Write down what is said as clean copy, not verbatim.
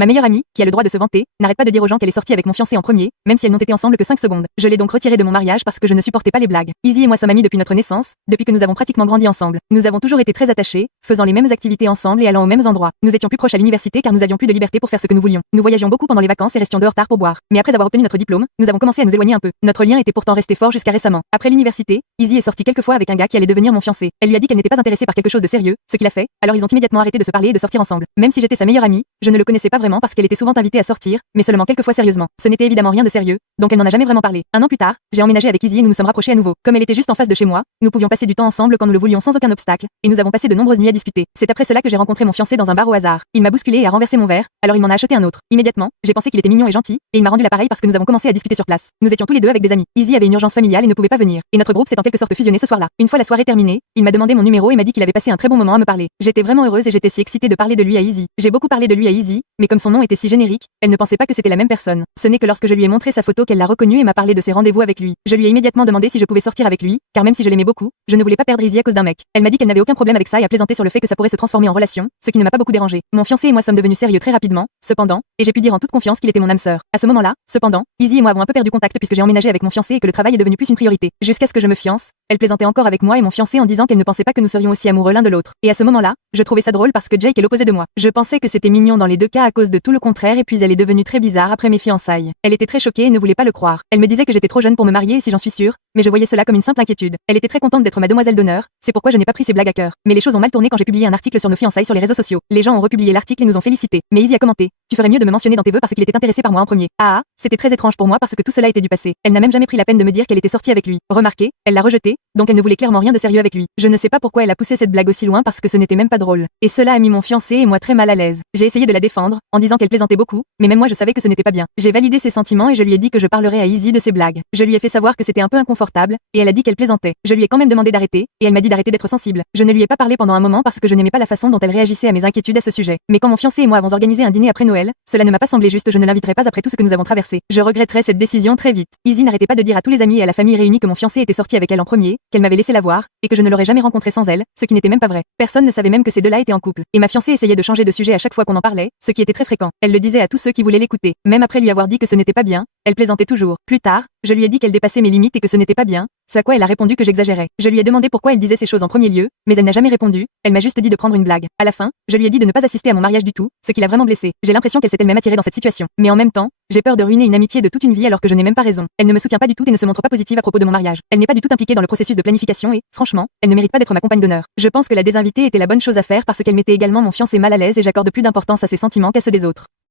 Ma meilleure amie, qui a le droit de se vanter, n'arrête pas de dire aux gens qu'elle est sortie avec mon fiancé en premier, même si elles n'ont été ensemble que 5 secondes. Je l'ai donc retirée de mon mariage parce que je ne supportais pas les blagues. Izzy et moi sommes amis depuis notre naissance, depuis que nous avons pratiquement grandi ensemble. Nous avons toujours été très attachés, faisant les mêmes activités ensemble et allant aux mêmes endroits. Nous étions plus proches à l'université car nous avions plus de liberté pour faire ce que nous voulions. Nous voyagions beaucoup pendant les vacances et restions de retard pour boire. Mais après avoir obtenu notre diplôme, nous avons commencé à nous éloigner un peu. Notre lien était pourtant resté fort jusqu'à récemment. Après l'université, Izzy est sortie quelques fois avec un gars qui allait devenir mon fiancé. Elle lui a dit qu'elle n'était pas intéressée par quelque chose de sérieux, ce qu'il a fait. Alors ils ont immédiatement arrêté de se parler et de sortir ensemble. Même si j'étais sa meilleure amie, je ne le connaissais pas vraiment parce qu'elle était souvent invitée à sortir, mais seulement quelques fois sérieusement. Ce n'était évidemment rien de sérieux, donc elle n'en a jamais vraiment parlé. Un an plus tard, j'ai emménagé avec Izzy et nous nous sommes rapprochés à nouveau. Comme elle était juste en face de chez moi, nous pouvions passer du temps ensemble quand nous le voulions sans aucun obstacle, et nous avons passé de nombreuses nuits à discuter. C'est après cela que j'ai rencontré mon fiancé dans un bar au hasard. Il m'a bousculé et a renversé mon verre, alors il m'en a acheté un autre. Immédiatement, j'ai pensé qu'il était mignon et gentil, et il m'a rendu l'appareil parce que nous avons commencé à discuter sur place. Nous étions tous les deux avec des amis. Izzy avait une urgence familiale et ne pouvait pas venir, et notre groupe s'est en quelque sorte fusionné ce soir-là. Une fois la soirée terminée, il m'a demandé mon numéro et m'a dit qu'il avait passé un très bon moment à me parler. J'étais vraiment heureuse et j'étais si excitée de parler de lui à Izzy. J'ai beaucoup parlé de lui à Izzy, mais comme son nom était si générique, elle ne pensait pas que c'était la même personne. Ce n'est que lorsque je lui ai montré sa photo qu'elle l'a reconnu et m'a parlé de ses rendez-vous avec lui. Je lui ai immédiatement demandé si je pouvais sortir avec lui, car même si je l'aimais beaucoup, je ne voulais pas perdre Izzy à cause d'un mec. Elle m'a dit qu'elle n'avait aucun problème avec ça et a plaisanté sur le fait que ça pourrait se transformer en relation, ce qui ne m'a pas beaucoup dérangé. Mon fiancé et moi sommes devenus sérieux très rapidement, cependant, et j'ai pu dire en toute confiance qu'il était mon âme sœur. À ce moment-là, cependant, Izzy et moi avons un peu perdu contact puisque j'ai emménagé avec mon fiancé et que le travail est devenu plus une priorité. Jusqu'à ce que je me fiance, elle plaisantait encore avec moi et mon fiancé en disant qu'elle ne pensait pas que nous serions aussi amoureux l'un de l'autre. Et à ce moment-là, je trouvais ça drôle parce que Jake est l'opposé de moi. Je pensais que c'était mignon dans les deux cas à cause de tout le contraire et puis elle est devenue très bizarre après mes fiançailles. Elle était très choquée et ne voulait pas le croire. Elle me disait que j'étais trop jeune pour me marier si j'en suis sûre, mais je voyais cela comme une simple inquiétude. Elle était très contente d'être ma demoiselle d'honneur, c'est pourquoi je n'ai pas pris ses blagues à cœur. Mais les choses ont mal tourné quand j'ai publié un article sur nos fiançailles sur les réseaux sociaux. Les gens ont republié l'article et nous ont félicités. Mais Izzy a commenté: "Tu ferais mieux de me mentionner dans tes vœux parce qu'il était intéressé par moi en premier." Ah, c'était très étrange pour moi parce que tout cela était du passé. Elle n'a même jamais pris la peine de me dire qu'elle était sortie avec lui. Remarquez, elle l'a rejeté, donc elle ne voulait clairement rien de sérieux avec lui. Je ne sais pas pourquoi elle a poussé cette blague aussi loin parce que ce n'était même pas drôle. Et cela a mis mon fiancé et moi très mal à l'aise. J'ai essayé de la défendre, en disant qu'elle plaisantait beaucoup, mais même moi je savais que ce n'était pas bien. J'ai validé ses sentiments et je lui ai dit que je parlerais à Izzy de ses blagues. Je lui ai fait savoir que c'était un peu inconfortable, et elle a dit qu'elle plaisantait. Je lui ai quand même demandé d'arrêter, et elle m'a dit d'arrêter d'être sensible. Je ne lui ai pas parlé pendant un moment parce que je n'aimais pas la façon dont elle réagissait à mes inquiétudes à ce sujet. Mais quand mon fiancé et moi avons organisé un dîner après Noël, cela ne m'a pas semblé juste, je ne l'inviterai pas après tout ce que nous avons traversé. Je regretterai cette décision très vite. Izzy n'arrêtait pas de dire à tous les amis et à la famille réunie que mon fiancé était sorti avec elle en premier, qu'elle m'avait laissé la voir, et que je ne l'aurais jamais rencontré sans elle, ce qui n'était même pas vrai. Personne ne savait même que ces deux-là étaient en couple. Et ma fiancée essayait de changer de sujet à chaque fois qu'on en parlait, ce qui était très fréquent. Elle le disait à tous ceux qui voulaient l'écouter. Même après lui avoir dit que ce n'était pas bien, elle plaisantait toujours. Plus tard, je lui ai dit qu'elle dépassait mes limites et que ce n'était pas bien, ce à quoi elle a répondu que j'exagérais. Je lui ai demandé pourquoi elle disait ces choses en premier lieu, mais elle n'a jamais répondu, elle m'a juste dit de prendre une blague. À la fin, je lui ai dit de ne pas assister à mon mariage du tout, ce qui l'a vraiment blessée. J'ai l'impression qu'elle s'est elle-même attirée dans cette situation. Mais en même temps, j'ai peur de ruiner une amitié de toute une vie alors que je n'ai même pas raison. Elle ne me soutient pas du tout et ne se montre pas positive à propos de mon mariage. Elle n'est pas du tout impliquée dans le processus de planification et, franchement, elle ne mérite pas d'être ma compagne d'honneur. Je pense que la désinviter était la bonne chose à faire parce qu'elle mettait également mon fiancé mal à l'aise et j'accorde plus d'importance à ses sentiments qu'à ceux des autres.